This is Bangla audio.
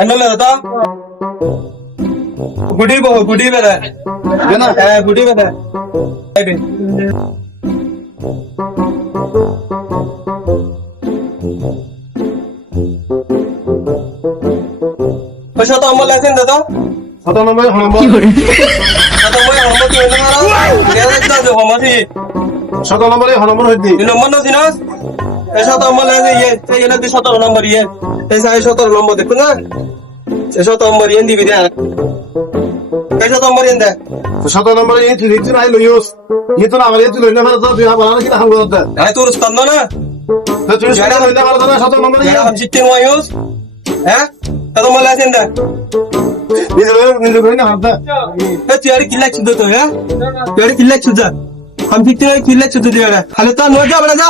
എന്നല്ലേ കേട്ടോ ഗുഡി വരെ ഗുഡി വരെ শত নম্বর লেখেন দাদা 97 নম্বর 7 নম্বর হইতি নম্বর না সিনাস এই 7 নম্বর লেখে ইয়ে এই এনে 17 নম্বর ইয়ে এই 17 নম্বর দেখুন না এই 17 নম্বর ইয়ে দিবি দে এই 17 নম্বর ইয়ে দে 7 নম্বর এই তুই দেখছিস আই লইওস ই তো না আমার তুই লইনা ভালো তো তুই বানানা কি হাম করতে আই তোর উস্তাদ না তো তুই সেটা লইনা ভালো না 7 নম্বর ইয়ে আমি চিটিং ওয়ুস হ্যাঁ 7 নম্বর লেখেন দে নিজে করে না হামটা ए तियारी किल्ला छुद तो है तियारी किल्ला छुद हम फिरते हैं किल्ला छुद दिया है हाले तो नो जा बड़ा जा